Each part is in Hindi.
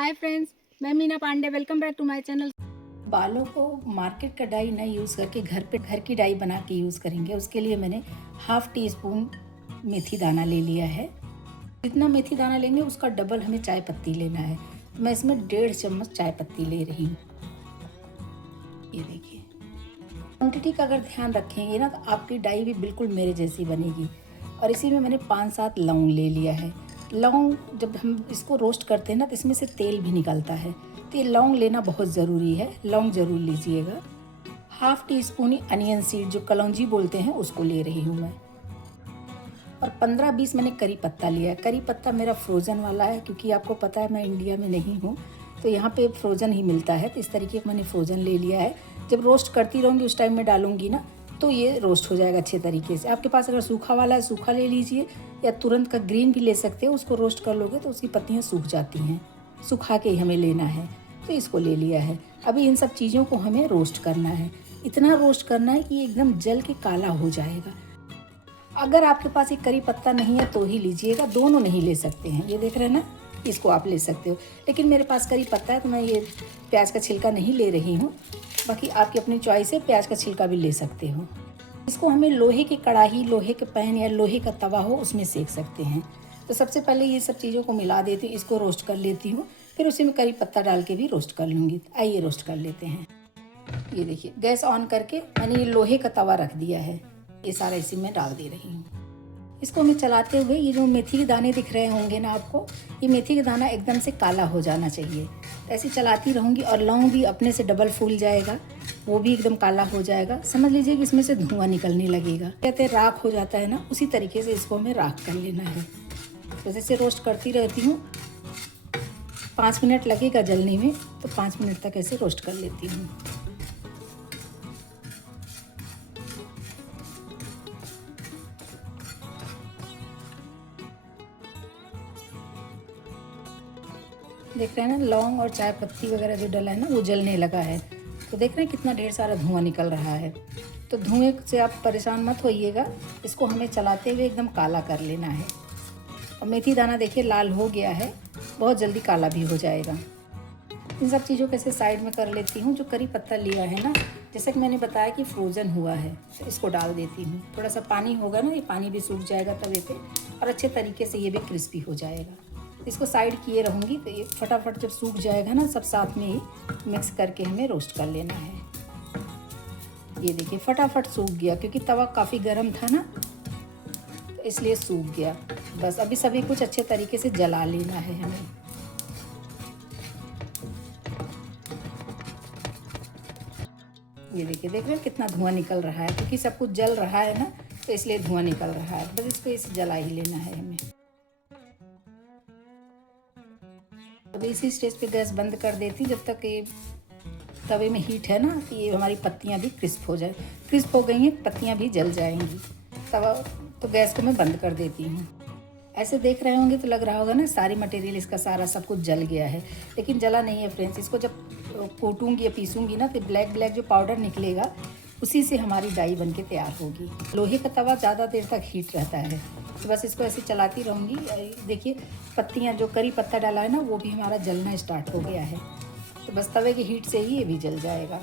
हाय फ्रेंड्स, मैं Meena Pandey. Welcome back to my channel. बालों को मार्केट का डाई ना यूज़ करके घर की डाई बना के यूज़ करेंगे। उसके लिए मैंने हाफ टी स्पून मेथी दाना ले लिया है। जितना मेथी दाना लेंगे उसका डबल हमें चाय पत्ती लेना है। तो मैं इसमें 1.5 चम्मच चाय पत्ती ले रही हूँ। ये देखिए, क्वांटिटी का अगर ध्यान रखेंगे ना तो आपकी डाई भी बिल्कुल मेरे जैसी बनेगी। और इसी में मैंने 5-7 लौंग ले लिया है। लौंग जब हम इसको रोस्ट करते हैं ना तो इसमें से तेल भी निकलता है, तो ये लौंग लेना बहुत ज़रूरी है। लौंग ज़रूर लीजिएगा। हाफ टी स्पून ही अनियन सीड जो कलौंजी बोलते हैं उसको ले रही हूँ मैं। और 15-20 मैंने करी पत्ता लिया है। करी पत्ता मेरा फ्रोज़न वाला है, क्योंकि आपको पता है मैं इंडिया में नहीं हूँ तो यहाँ पे फ्रोज़न ही मिलता है, तो इस तरीके का मैंने फ्रोज़न ले लिया है। जब रोस्ट करती रहूँगी उस टाइम में डालूंगी ना तो ये रोस्ट हो जाएगा अच्छे तरीके से। आपके पास अगर सूखा वाला है सूखा ले लीजिए, या तुरंत का ग्रीन भी ले सकते हो। उसको रोस्ट कर लोगे तो उसकी पत्तियाँ सूख जाती हैं, सुखा के ही हमें लेना है। तो इसको ले लिया है। अभी इन सब चीज़ों को हमें रोस्ट करना है। इतना रोस्ट करना है कि एकदम जल के काला हो जाएगा। अगर आपके पास ये करी पत्ता नहीं है तो ही लीजिएगा, दोनों नहीं ले सकते हैं। ये देख रहे हैं ना, इसको आप ले सकते हो, लेकिन मेरे पास करी पत्ता है तो मैं ये प्याज का छिलका नहीं ले रही हूँ। बाकी आपकी अपनी चॉइस है, प्याज का छिलका भी ले सकते हो। इसको हमें लोहे की कढ़ाई, लोहे के पैन या लोहे का तवा हो उसमें सेक सकते हैं। तो सबसे पहले ये सब चीज़ों को मिला देती हूँ, इसको रोस्ट कर लेती हूँ, फिर उसी में करी पत्ता डाल के भी रोस्ट कर लूँगी। आइए रोस्ट कर लेते हैं। ये देखिए, गैस ऑन करके मैंने ये लोहे का तवा रख दिया है। ये सारा इसी में डाल दे रही हूँ। इसको हमें चलाते हुए, ये जो मेथी के दाने दिख रहे होंगे ना आपको, ये मेथी के दाना एकदम से काला हो जाना चाहिए। ऐसे चलाती रहूँगी और लौंग भी अपने से डबल फूल जाएगा, वो भी एकदम काला हो जाएगा। समझ लीजिए कि इसमें से धुआं निकलने लगेगा। कहते हैं राख हो जाता है ना, उसी तरीके से इसको हमें राख कर लेना है। तो जैसे रोस्ट करती रहती हूँ, 5 मिनट लगेगा जलने में, तो 5 मिनट तक ऐसे रोस्ट कर लेती हूँ। देख रहे हैं ना, लौंग और चाय पत्ती वगैरह जो डला है ना वो जलने लगा है। तो देख रहे हैं कितना ढेर सारा धुआं निकल रहा है। तो धुएं से आप परेशान मत होइएगा, इसको हमें चलाते हुए एकदम काला कर लेना है। और मेथी दाना देखिए लाल हो गया है, बहुत जल्दी काला भी हो जाएगा। इन सब चीज़ों को ऐसे साइड में कर लेती हूँ। जो करी पत्ता लिया है ना, जैसे कि मैंने बताया कि फ्रोज़न हुआ है, तो इसको डाल देती हूँ। थोड़ा सा पानी होगा ना, ये पानी भी सूख जाएगा तवे पे और अच्छे तरीके से ये भी क्रिस्पी हो जाएगा। इसको साइड किए रहूँगी तो ये फटाफट जब सूख जाएगा ना, सब साथ में ही मिक्स करके हमें रोस्ट कर लेना है। ये देखिए फटाफट सूख गया, क्योंकि तवा काफ़ी गर्म था ना, तो इसलिए सूख गया। बस अभी सभी कुछ अच्छे तरीके से जला लेना है हमें। ये देखिए, देख रहे हैं कितना धुआं निकल रहा है, क्योंकि सब कुछ जल रहा है ना, तो इसलिए धुआं निकल रहा है। बस इसको इसे जला ही लेना है हमें। अब इसी स्टेज पे गैस बंद कर देती, जब तक ये तवे में हीट है ना, कि ये हमारी पत्तियां भी क्रिस्प हो जाए। क्रिस्प हो गई हैं, पत्तियां भी जल जाएंगी। तवा तो गैस को मैं बंद कर देती हूँ। ऐसे देख रहे होंगे तो लग रहा होगा ना सारी मटेरियल इसका सारा सब कुछ जल गया है, लेकिन जला नहीं है फ्रेंड्स। इसको जब कूटूंगी या पीसूंगी ना तो ब्लैक ब्लैक जो पाउडर निकलेगा, उसी से हमारी डाई बनके तैयार होगी। लोहे का तवा ज़्यादा देर तक हीट रहता है, तो बस इसको ऐसे चलाती रहूँगी। देखिए पत्तियाँ, जो करी पत्ता डाला है ना, वो भी हमारा जलना स्टार्ट हो गया है। तो बस तवे की हीट से ही ये भी जल जाएगा।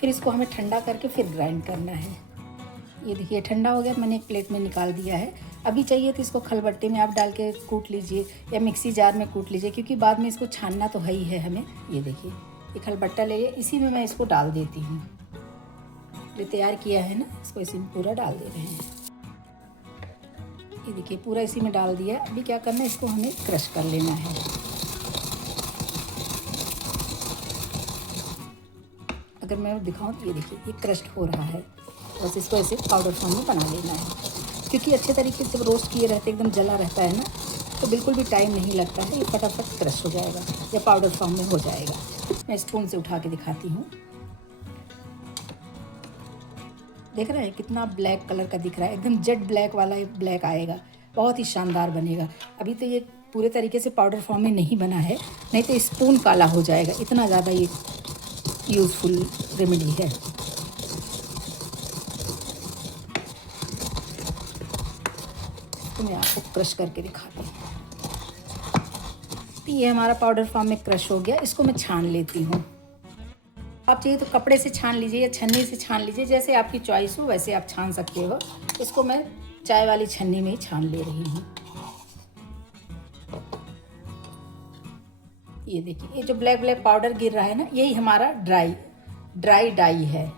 फिर इसको हमें ठंडा करके फिर ग्राइंड करना है। ये देखिए ठंडा हो गया, मैंने एक प्लेट में निकाल दिया है। अभी चाहिए तो इसको खलबट्टे में आप डाल के कूट लीजिए, या मिक्सी जार में कूट लीजिए, क्योंकि बाद में इसको छानना तो है ही है हमें। ये देखिए, ये खलबट्टा ले लिया, इसी में मैं इसको डाल देती हूँ। जो तैयार किया है ना, इसको इसी में पूरा डाल दे रहे हैं। ये देखिए पूरा इसी में डाल दिया। अभी क्या करना है, इसको हमें क्रश कर लेना है। अगर मैं दिखाऊं तो ये देखिए, ये क्रश्ड हो रहा है। बस इसको ऐसे पाउडर फॉर्म में बना लेना है, क्योंकि अच्छे तरीके से जब रोस्ट किए रहते एकदम जला रहता है ना, तो बिल्कुल भी टाइम नहीं लगता है। ये फटाफट क्रश हो जाएगा या पाउडर फॉर्म में हो जाएगा। मैं स्पून से उठा के दिखाती हूँ। देख रहे हैं कितना ब्लैक कलर का दिख रहा है, एकदम जेट ब्लैक वाला ब्लैक आएगा, बहुत ही शानदार बनेगा। अभी तो ये पूरे तरीके से पाउडर फॉर्म में नहीं बना है, नहीं तो स्पून काला हो जाएगा। इतना ज़्यादा ये यूज़फुल रेमेडी है। तो मैं आपको क्रश करके दिखाती हूँ। तो ये हमारा पाउडर फॉर्म में क्रश हो गया। इसको मैं छान लेती हूँ। आप चाहिए तो कपड़े से छान लीजिए या छन्नी से छान लीजिए, जैसे आपकी चॉइस हो वैसे आप छान सकते हो। इसको मैं चाय वाली छन्नी में ही छान ले रही हूँ। ये देखिए, ये जो ब्लैक ब्लैक पाउडर गिर रहा है ना, यही हमारा ड्राई डाई है।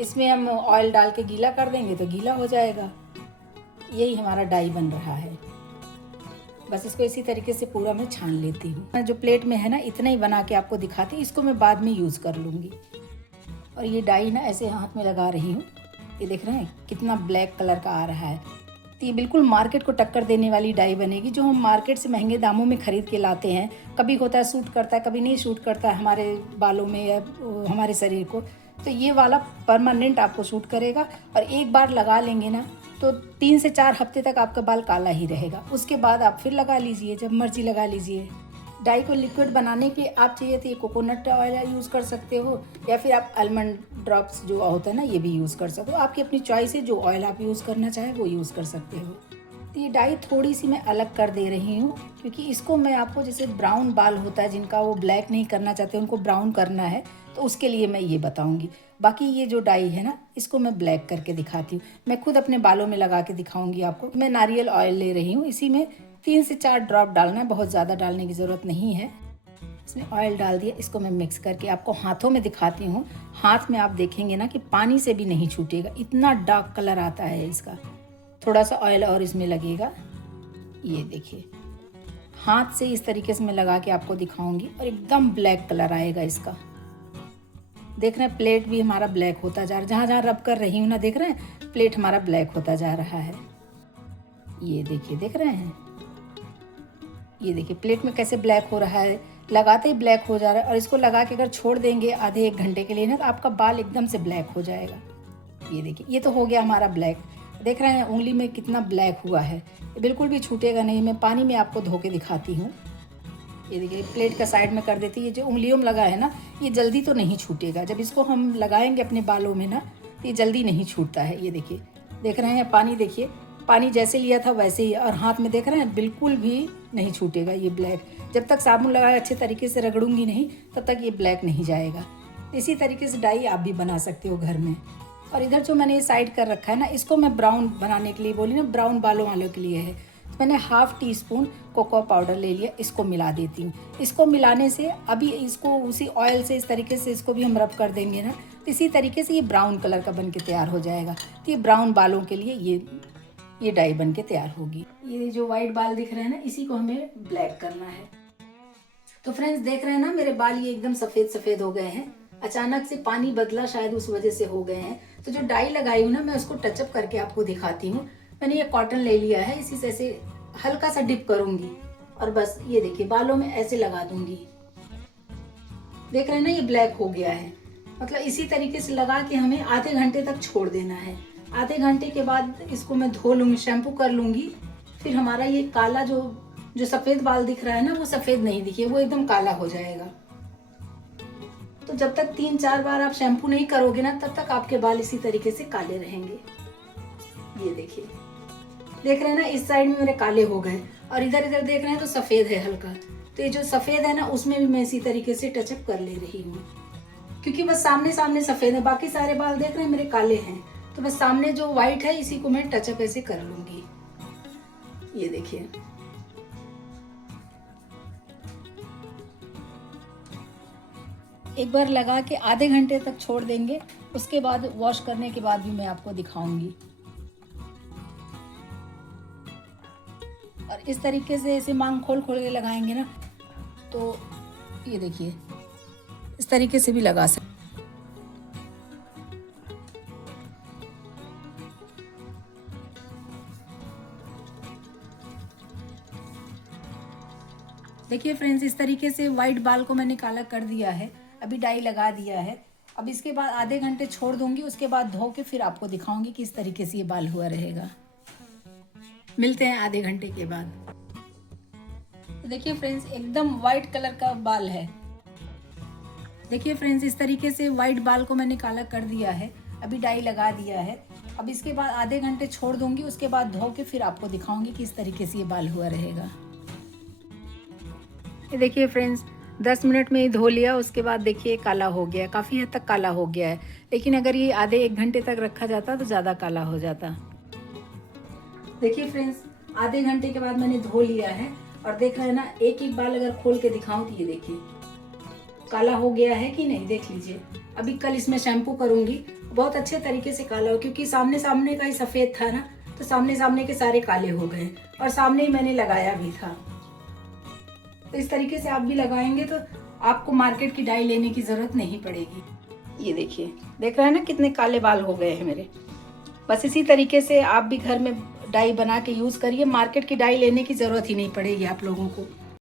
इसमें हम ऑयल डाल के गीला कर देंगे तो गीला हो जाएगा। यही हमारा डाई बन रहा है। बस इसको इसी तरीके से पूरा मैं छान लेती हूँ। मैं जो प्लेट में है ना, इतना ही बना के आपको दिखाती हूँ। इसको मैं बाद में यूज़ कर लूँगी। और ये डाई ना ऐसे हाथ में लगा रही हूँ। ये देख रहे हैं कितना ब्लैक कलर का आ रहा है। तो ये बिल्कुल मार्केट को टक्कर देने वाली डाई बनेगी, जो हम मार्केट से महंगे दामों में ख़रीद के लाते हैं। कभी होता है सूट करता है, कभी नहीं सूट करता है हमारे बालों में या हमारे शरीर को। तो ये वाला परमानेंट आपको सूट करेगा। और एक बार लगा लेंगे ना तो 3 से 4 हफ्ते तक आपका बाल काला ही रहेगा। उसके बाद आप फिर लगा लीजिए, जब मर्जी लगा लीजिए। डाई को लिक्विड बनाने के लिए आप चाहिए तो ये कोकोनट ऑयल यूज़ कर सकते हो, या फिर आप आलमंड ड्रॉप्स जो होता है ना, ये भी यूज़ कर सकते हो। आपकी अपनी चॉइस है, जो ऑयल आप यूज़ करना चाहें वो यूज़ कर सकते हो। तो ये डाई थोड़ी सी मैं अलग कर दे रही हूँ, क्योंकि इसको मैं आपको, जैसे ब्राउन बाल होता है जिनका वो ब्लैक नहीं करना चाहते, उनको ब्राउन करना है, तो उसके लिए मैं ये बताऊँगी। बाकी ये जो डाई है ना, इसको मैं ब्लैक करके दिखाती हूँ। मैं खुद अपने बालों में लगा के दिखाऊंगी आपको। मैं नारियल ऑयल ले रही हूँ, इसी में 3 से 4 ड्रॉप डालना है, बहुत ज़्यादा डालने की ज़रूरत नहीं है। इसमें ऑयल डाल दिया। इसको मैं मिक्स करके आपको हाथों में दिखाती हूँ। हाथ में आप देखेंगे ना कि पानी से भी नहीं छूटेगा, इतना डार्क कलर आता है इसका। थोड़ा सा ऑयल और इसमें लगेगा। ये देखिए, हाथ से इस तरीके से मैं लगा के आपको दिखाऊंगी और एकदम ब्लैक कलर आएगा इसका। देख रहे हैं, प्लेट भी हमारा ब्लैक होता जा रहा है। जहाँ जहाँ रब कर रही हूँ ना, देख रहे हैं प्लेट हमारा ब्लैक होता जा रहा है। ये देखिए, देख रहे हैं, ये देखिए प्लेट में कैसे ब्लैक हो रहा है। लगाते ही ब्लैक हो जा रहा है। और इसको लगा के अगर छोड़ देंगे आधे 1 घंटे के लिए ना, तो आपका बाल एकदम से ब्लैक हो जाएगा। ये देखिए, ये तो हो गया हमारा ब्लैक। देख रहे हैं उंगली में कितना ब्लैक हुआ है। ये बिल्कुल भी छूटेगा नहीं। मैं पानी में आपको धो के दिखाती हूँ। ये देखिए, प्लेट का साइड में कर देती है। ये जो उंगलियों में लगा है ना, ये जल्दी तो नहीं छूटेगा। जब इसको हम लगाएंगे अपने बालों में ना, तो ये जल्दी नहीं छूटता है। ये देखिए, देख रहे हैं पानी, देखिए पानी जैसे लिया था वैसे ही। और हाथ में देख रहे हैं बिल्कुल भी नहीं छूटेगा ये ब्लैक। जब तक साबुन लगाए अच्छे तरीके से रगड़ूंगी नहीं, तब तक ये ब्लैक नहीं जाएगा। इसी तरीके से डाई आप भी बना सकते हो घर में। और इधर जो मैंने ये साइड कर रखा है ना, इसको मैं ब्राउन बनाने के लिए बोली ना, ब्राउन बालों वालों के लिए है। तो मैंने 1/2 टीस्पून कोको पाउडर ले लिया। इसको मिला देती हूँ। इसको मिलाने से अभी इसको उसी ऑयल से इस तरीके से इसको भी हम रब कर देंगे ना, तो इसी तरीके से ये ब्राउन कलर का बन के तैयार हो जाएगा। तो ये ब्राउन बालों के लिए ये डाई बन के तैयार होगी। ये जो वाइट बाल दिख रहे हैं ना, इसी को हमें ब्लैक करना है। तो फ्रेंड्स, देख रहे हैं ना, मेरे बाल ये एकदम सफ़ेद सफ़ेद हो गए हैं। अचानक से पानी बदला, शायद उस वजह से हो गए हैं। तो जो डाई लगाई हूँ ना, मैं उसको टचअप करके आपको दिखाती हूँ। मैंने ये कॉटन ले लिया है, इसी से ऐसे हल्का सा डिप करूंगी और बस ये देखिए बालों में ऐसे लगा दूंगी। देख रहे हैं ना, ये ब्लैक हो गया है। मतलब इसी तरीके से लगा के हमें आधे घंटे तक छोड़ देना है। आधे घंटे के बाद इसको मैं धो लूंगी, शैम्पू कर लूंगी। फिर हमारा ये काला जो सफ़ेद बाल दिख रहा है ना, वो सफ़ेद नहीं दिखे, वो एकदम काला हो जाएगा। तो जब तक 3-4 बार आप शैम्पू नहीं करोगे ना, तब तक आपके बाल इसी तरीके से काले रहेंगे। ये देखिए, देख रहे हैं ना, इस साइड में मेरे काले हो गए और इधर इधर देख रहे हैं तो सफ़ेद है हल्का। तो ये जो सफ़ेद है ना, उसमें भी मैं इसी तरीके से टचअप कर ले रही हूँ, क्योंकि बस सामने सामने सफ़ेद है, बाकी सारे बाल देख रहे हैं मेरे काले हैं। तो बस सामने जो वाइट है, इसी को मैं टचअप ऐसे कर लूंगी। ये देखिए, एक बार लगा के आधे घंटे तक छोड़ देंगे। उसके बाद वॉश करने के बाद भी मैं आपको दिखाऊंगी। और इस तरीके से ऐसे मांग खोल खोल के लगाएंगे ना, तो ये देखिए इस तरीके से भी लगा सकते। देखिए फ्रेंड्स, इस तरीके से वाइट बाल को मैंने काला कर दिया है। अभी डाई लगा दिया है। अब इसके बाद आधे घंटे छोड़ दूंगी। उसके बाद धो के फिर आपको दिखाऊंगी कि इस तरीके से ये बाल हुआ रहेगा। मिलते हैं आधे घंटे के बाद। तो देखिए फ्रेंड्स, एकदम वाइट कलर का बाल है। देखिए फ्रेंड्स, इस तरीके से वाइट बाल को मैंने काला कर दिया है। अभी डाई लगा दिया है। अब इसके बाद आधे घंटे छोड़ दूंगी। उसके बाद धो के फिर आपको दिखाऊंगी कि इस तरीके से ये बाल हुआ रहेगा। ये देखिए फ्रेंड्स, 10 मिनट में ही धो लिया, उसके बाद देखिए काला हो गया, काफ़ी हद तक काला हो गया है। लेकिन अगर ये आधे 1 घंटे तक रखा जाता तो ज़्यादा काला हो जाता। देखिए फ्रेंड्स, आधे घंटे के बाद मैंने धो लिया है और देखा है ना, एक एक बाल अगर खोल के दिखाऊं तो ये देखिए काला हो गया है कि नहीं, देख लीजिए। अभी कल इसमें शैम्पू करूंगी, बहुत अच्छे तरीके से काला हो, क्योंकि सामने सामने का ही सफ़ेद था ना, तो सामने सामने के सारे काले हो गए और सामने ही मैंने लगाया भी था। तो इस तरीके से आप भी लगाएंगे तो आपको मार्केट की डाई लेने की ज़रूरत नहीं पड़ेगी। ये देखिए, देख रहे हैं ना कितने काले बाल हो गए हैं मेरे। बस इसी तरीके से आप भी घर में डाई बना के यूज़ करिए, मार्केट की डाई लेने की ज़रूरत ही नहीं पड़ेगी आप लोगों को।